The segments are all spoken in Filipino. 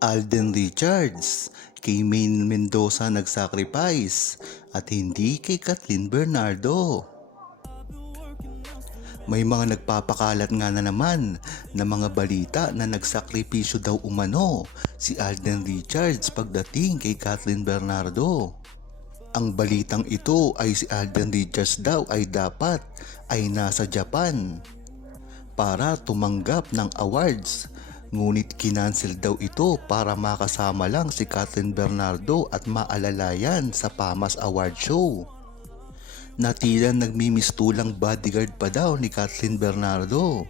Alden Richards, kay Maine Mendoza nag-sacrifice at hindi kay Kathleen Bernardo. May mga nagpapakalat nga na naman na mga balita na nagsakripisyo daw umano si Alden Richards pagdating kay Kathleen Bernardo. Ang balitang ito ay si Alden Richards daw ay dapat ay nasa Japan para tumanggap ng awards, ngunit kinansel daw ito para makasama lang si Kathleen Bernardo at maalalayan sa PAMAS Award Show. Na tila nagmimistulang bodyguard pa daw ni Kathleen Bernardo.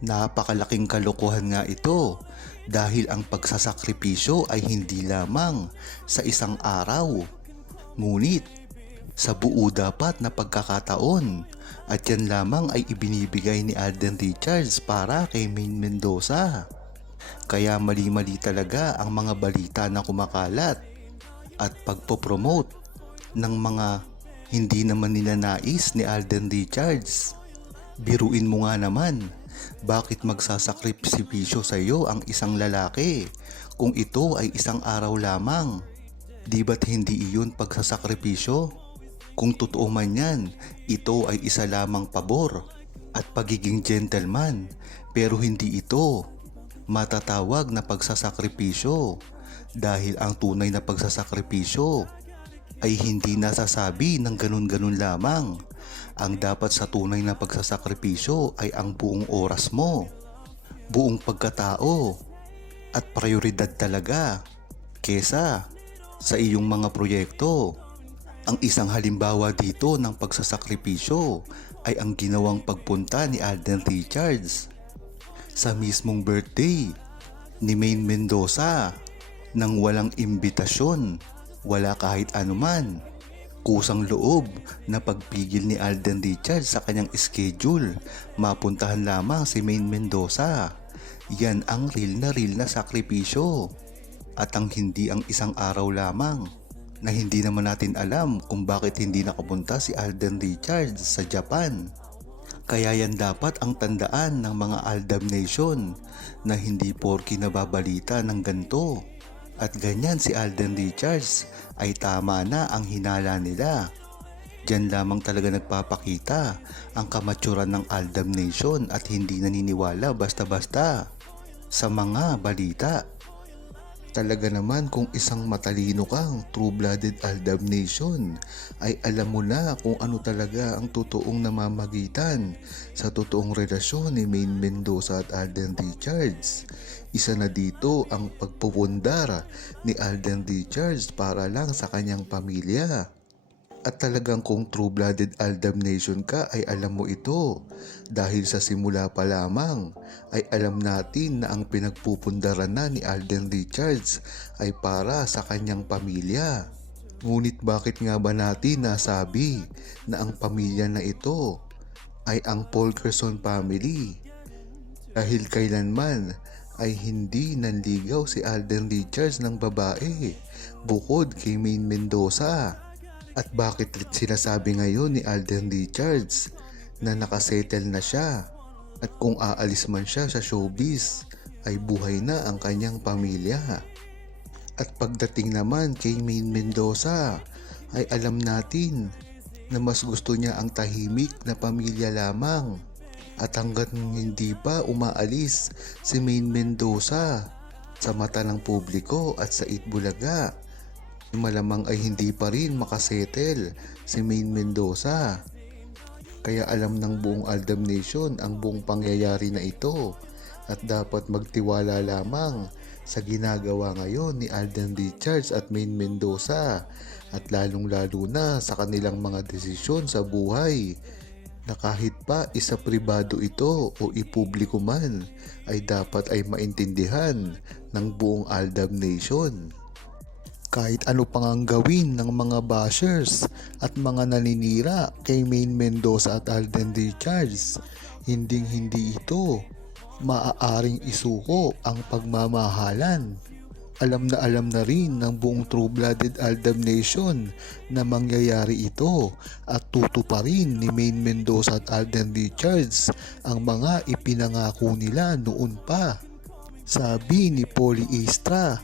Napakalaking kalokohan nga ito dahil ang pagsasakripisyo ay hindi lamang sa isang araw, ngunit sa buo dapat na pagkakataon, at yan lamang ay ibinibigay ni Alden Richards para kay Maine Mendoza. Kaya mali-mali talaga ang mga balita na kumakalat at pagpopromote ng mga hindi naman nila nais ni Alden Richards. Biruin mo nga naman, bakit magsasakripisyo sa iyo ang isang lalaki kung ito ay isang araw lamang? Di ba't hindi iyon pagsasakripisyo? Kung totoo man yan, ito ay isa lamang pabor at pagiging gentleman, pero hindi ito matatawag na pagsasakripisyo dahil ang tunay na pagsasakripisyo ay hindi nasasabi ng ganun-ganun lamang. Ang dapat sa tunay na pagsasakripisyo ay ang buong oras mo, buong pagkatao at prioridad talaga kesa sa iyong mga proyekto. Ang isang halimbawa dito ng pagsasakripisyo ay ang ginawang pagpunta ni Alden Richards sa mismong birthday ni Maine Mendoza nang walang imbitasyon, wala kahit anuman. Kusang loob na pagpigil ni Alden Richards sa kanyang schedule, mapuntahan lamang si Maine Mendoza. Yan ang real na sakripisyo at ang hindi ang isang araw lamang na hindi naman natin alam kung bakit hindi nakapunta si Alden Richards sa Japan. Kaya yan dapat ang tandaan ng mga Aldab Nation na hindi porki nababalita ng ganito at ganyan si Alden Richards ay tama na ang hinala nila. Diyan lamang talaga nagpapakita ang kamatsuran ng Aldab Nation at hindi naniniwala basta-basta sa mga balita. Talaga naman kung isang matalino kang true-blooded Aldab Nation ay alam mo na kung ano talaga ang totoong namamagitan sa totoong relasyon ni Maine Mendoza at Alden Richards. Isa na dito ang pagpupundar ni Alden Richards para lang sa kanyang pamilya. At talagang kung true-blooded Aldab Nation ka ay alam mo ito dahil sa simula pa lamang ay alam natin na ang pinagpupundaran na ni Alden Richards ay para sa kanyang pamilya. Ngunit bakit nga ba natin nasabi na ang pamilya na ito ay ang Fulkerson family? Dahil kailanman ay hindi nanligaw si Alden Richards ng babae bukod kay Maine Mendoza. At bakit sinasabi ngayon ni Alden Richards na nakasettle na siya at kung aalis man siya sa showbiz ay buhay na ang kanyang pamilya? At pagdating naman kay Maine Mendoza ay alam natin na mas gusto niya ang tahimik na pamilya lamang. At hanggat hindi pa umaalis si Maine Mendoza sa mata ng publiko at sa Itbulaga, malamang ay hindi pa rin makasettle si Maine Mendoza. Kaya alam ng buong Aldab Nation ang buong pangyayari na ito at dapat magtiwala lamang sa ginagawa ngayon ni Alden Richards at Maine Mendoza at lalong-lalo na sa kanilang mga desisyon sa buhay na kahit pa isa pribado ito o ipubliko man ay dapat ay maintindihan ng buong Aldab Nation. Kahit ano pang ang gawin ng mga bashers at mga naninira kay Maine Mendoza at Alden Richards, hindi ito maaaring isuko ang pagmamahalan. Alam na rin ng buong true-blooded Aldab Nation na mangyayari ito at tutuparin ni Maine Mendoza at Alden Richards ang mga ipinangako nila noon pa. Sabi ni Polly Istra.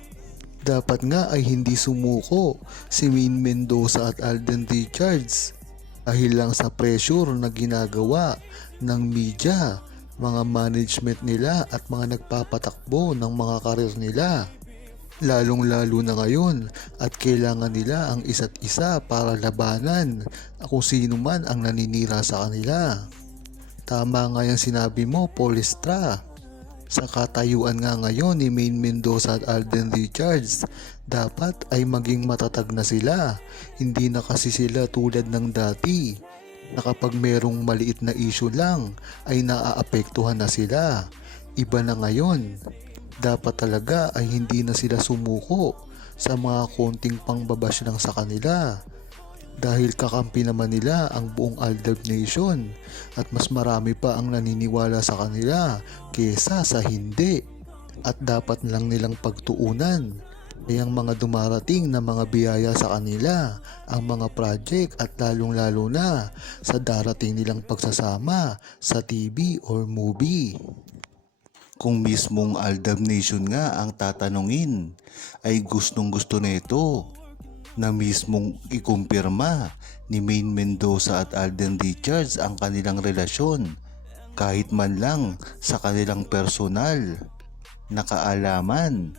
Dapat nga ay hindi sumuko si Maine Mendoza at Alden Richards dahil lang sa pressure na ginagawa ng media, mga management nila at mga nagpapatakbo ng mga karir nila. Lalong-lalo na ngayon at kailangan nila ang isa't isa para labanan kung sino man ang naninira sa kanila. Tama nga yung sinabi mo, Polistra. Sa katayuan nga ngayon ni Maine Mendoza at Alden Richards, dapat ay maging matatag na sila. Hindi na kasi sila tulad ng dati na kapag merong maliit na issue lang ay naaapektuhan na sila. Iba na ngayon. Dapat talaga ay hindi na sila sumuko sa mga konting pangbabash lang sa kanila. Dahil kakampi naman nila ang buong Aldab Nation at mas marami pa ang naniniwala sa kanila kesa sa hindi. At dapat lang nilang pagtuunan ay ang mga dumarating na mga biyaya sa kanila, ang mga project at lalong-lalo na sa darating nilang pagsasama sa TV or movie. Kung mismong Aldab Nation nga ang tatanungin, ay gustong-gusto nito na mismong ikumpirma ni Maine Mendoza at Alden Richards ang kanilang relasyon kahit man lang sa kanilang personal na kaalaman.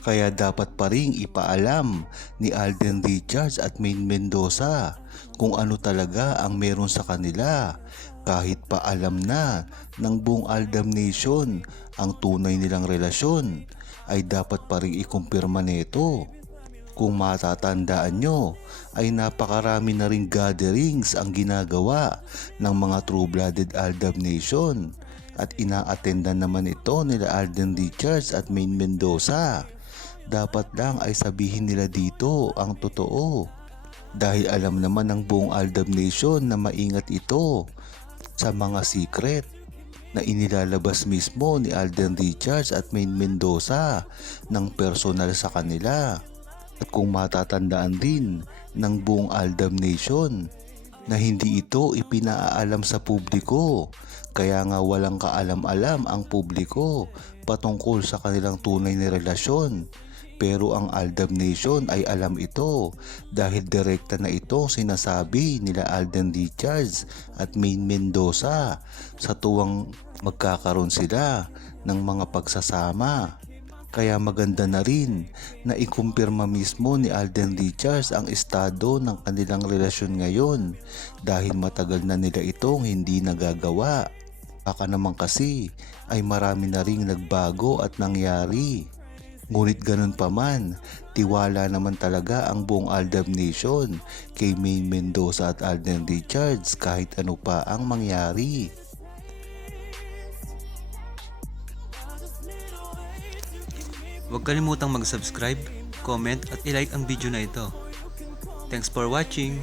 Kaya dapat pa ring ipaalam ni Alden Richards at Maine Mendoza kung ano talaga ang meron sa kanila kahit pa alam na ng buong Aldab Nation ang tunay nilang relasyon ay dapat pa ring ikumpirma nito. Kung matatandaan nyo ay napakarami na ring gatherings ang ginagawa ng mga true-blooded Aldab Nation at ina-attendan naman ito nila Alden Richards at Maine Mendoza. Dapat lang ay sabihin nila dito ang totoo dahil alam naman ng buong Aldab Nation na maingat ito sa mga secret na inilalabas mismo ni Alden Richards at Maine Mendoza ng personal sa kanila. At kung matatandaan din ng buong Aldab Nation na hindi ito ipinaalam sa publiko, kaya nga walang kaalam-alam ang publiko patungkol sa kanilang tunay na relasyon. Pero ang Aldab Nation ay alam ito dahil direkta na ito sinasabi nila Alden Richards at Maine Mendoza sa tuwang magkakaroon sila ng mga pagsasama. Kaya maganda na rin na ikumpirma mismo ni Alden Richards ang estado ng kanilang relasyon ngayon dahil matagal na nila itong hindi nagagawa. Baka naman kasi ay marami na ring nagbago at nangyari. Ngunit ganun pa man, tiwala naman talaga ang buong Aldab Nation kay Maine Mendoza at Alden Richards kahit ano pa ang mangyari. Huwag kalimutang mag-subscribe, comment at i-like ang video na ito. Thanks for watching!